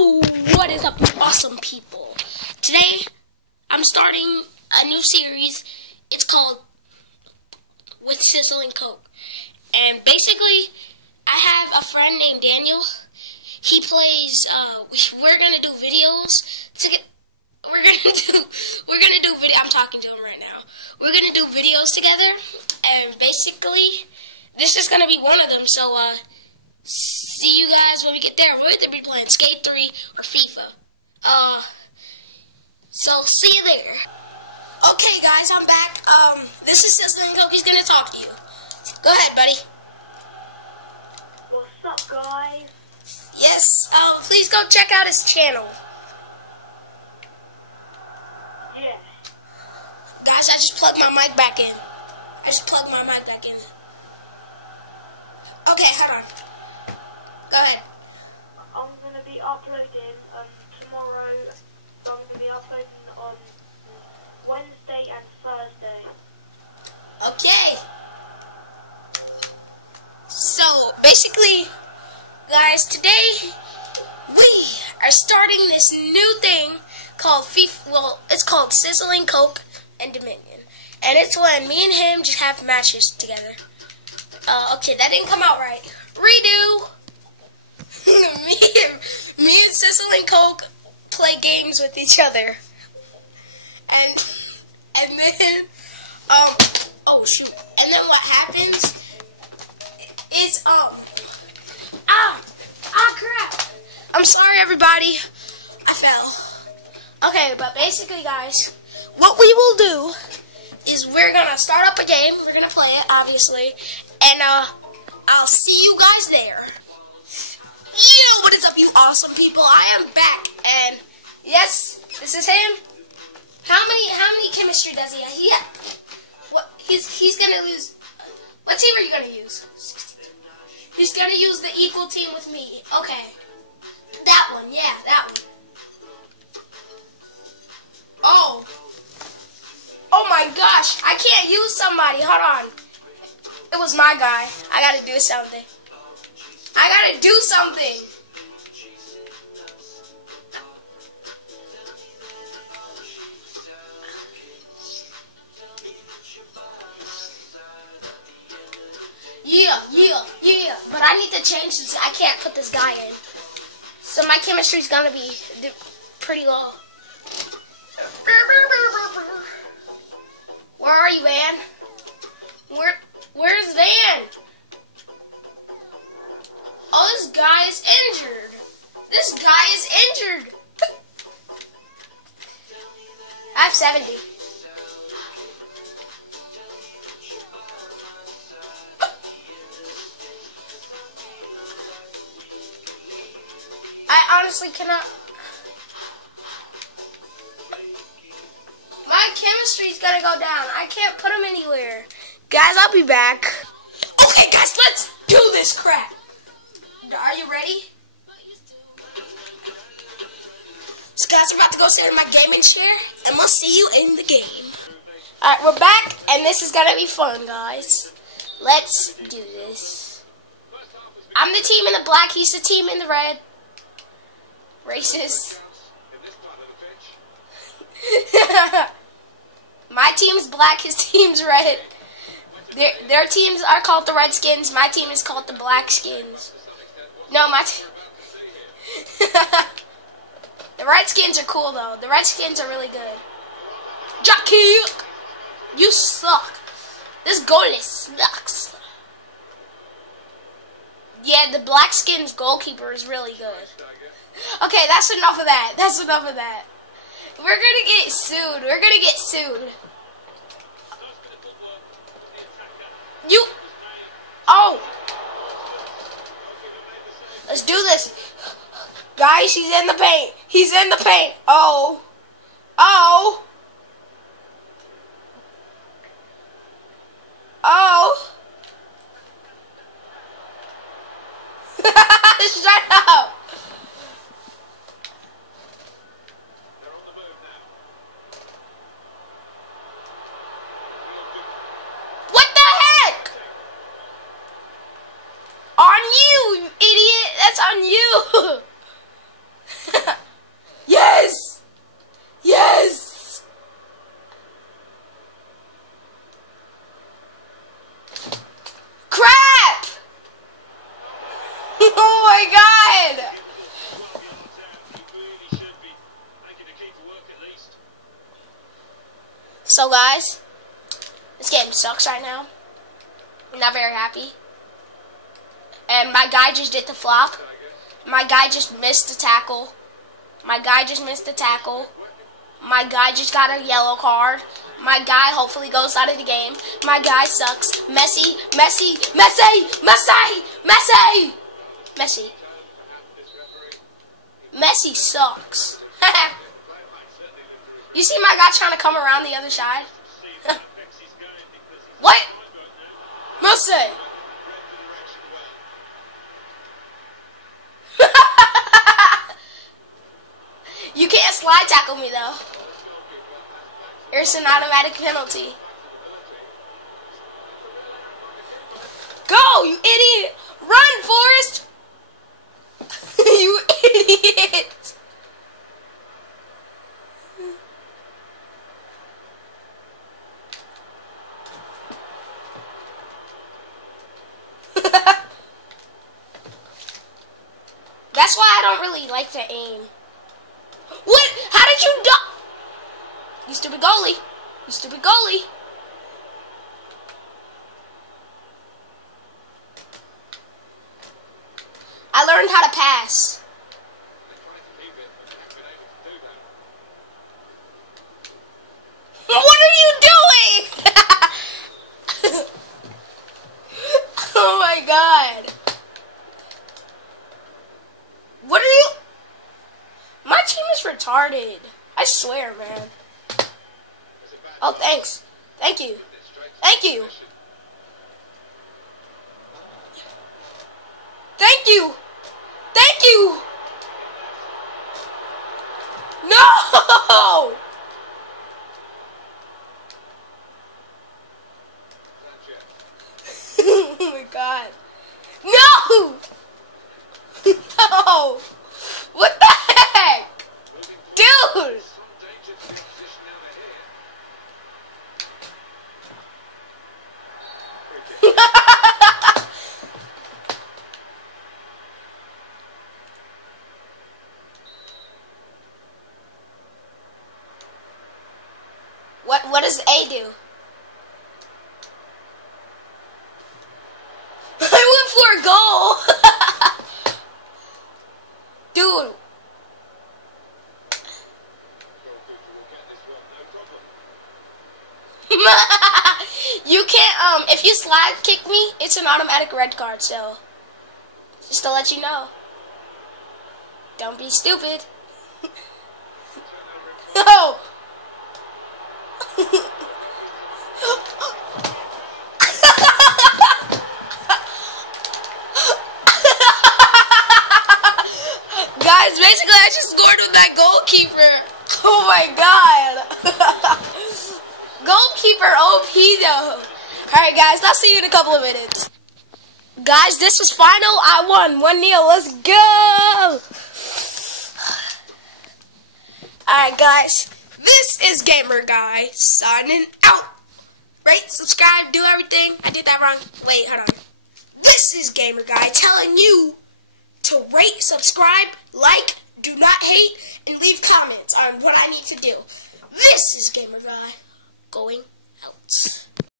Yo, what is up, you awesome people? Today, I'm starting a new series. It's called With Sizzling Coke. And basically, I have a friend named Daniel. He plays, we're gonna do videos I'm talking to him right now. We're gonna do videos together, and basically, this is gonna be one of them, so, see you guys when we get there. We're going to be playing Skate 3 or FIFA. So see you there. Okay, guys, I'm back. This is Sizzling Coke. He's going to talk to you. Go ahead, buddy. What's up, guys? Yes, please go check out his channel. Yeah. Guys, I just plugged my mic back in. Okay, hold on. Go ahead. I'm going to be uploading tomorrow. I'm going to be uploading on Wednesday and Thursday. Okay. So, basically, guys, today we are starting this new thing called FIFA. Well, it's called Sizzling Coke and Dominion. And it's when me and him just have matches together. Okay, that didn't come out right. Redo. me and Sizzling Coke play games with each other, and then oh shoot, and then what happens is crap. I'm sorry, everybody. I fell. Okay, but basically, guys, what we will do is we're gonna start up a game. We're gonna play it, obviously, and I'll see you guys there. Yo, what is up, you awesome people? I am back, and yes, this is him. How many chemistry does he have? What? He's gonna lose. What team are you gonna use? He's gonna use the equal team with me. Okay, that one. Yeah, that one. Oh my gosh! I can't use somebody. Hold on. It was my guy. I gotta do something. Yeah. But I need to change this. I can't put this guy in. So my chemistry's gonna be pretty low. Where are you, Van? Where's Van? Oh, this guy is injured. I have 70. I honestly cannot. My chemistry's gonna go down. I can't put him anywhere. Guys, I'll be back. Okay, guys, let's do this crap. Are you ready? So guys, I'm about to go sit in my gaming chair, and we'll see you in the game. Alright, we're back, and this is gonna be fun, guys. Let's do this. I'm the team in the black, he's the team in the red. Racist. My team's black, his team's red. Their teams are called the Redskins, my team is called the Blackskins. No, the Redskins are cool, though. The Redskins are really good. Jockey! You suck. This goalie sucks. Yeah, the Blackskins goalkeeper is really good. Okay, that's enough of that. We're gonna get sued. Let's do this. Guys, he's in the paint. Oh. Shut up. What the heck? On you, you idiot. That's on you. Oh my god! So guys, this game sucks right now. I'm not very happy. And my guy just did the flop. My guy just missed the tackle. My guy just missed the tackle. My guy just got a yellow card. My guy hopefully goes out of the game. My guy sucks. Messi, Messi, Messi, Messi, Messi, Messi. Messi sucks. You see my guy trying to come around the other side? What? Messi. You can't slide tackle me though. Here's an automatic penalty. Go, you idiot! Run, Forrest! You idiot! That's why I don't really like to aim. What? How did you do? You stupid goalie. You stupid goalie. I learned how to pass. What are you doing? Oh my god. What are you? My team is retarded. I swear, man. Oh, thanks. Thank you. Thank you. Thank you. Thank you. No! Oh my god. No! No! What the heck? Dude! What does A do? I went for a goal! Dude. You can't, if you slide kick me, it's an automatic red card, so just to let you know. Don't be stupid. No! Guys, basically I just scored with that goalkeeper. Oh my god. Goalkeeper OP though. Alright guys, I'll see you in a couple of minutes. Guys, this was final. I won 1-0. Let's go. Alright guys, this is Gamer Guy signing out. Rate, subscribe, do everything. I did that wrong. Wait, hold on. This is Gamer Guy telling you to rate, subscribe, like, do not hate, and leave comments on what I need to do. This is Gamer Guy going out.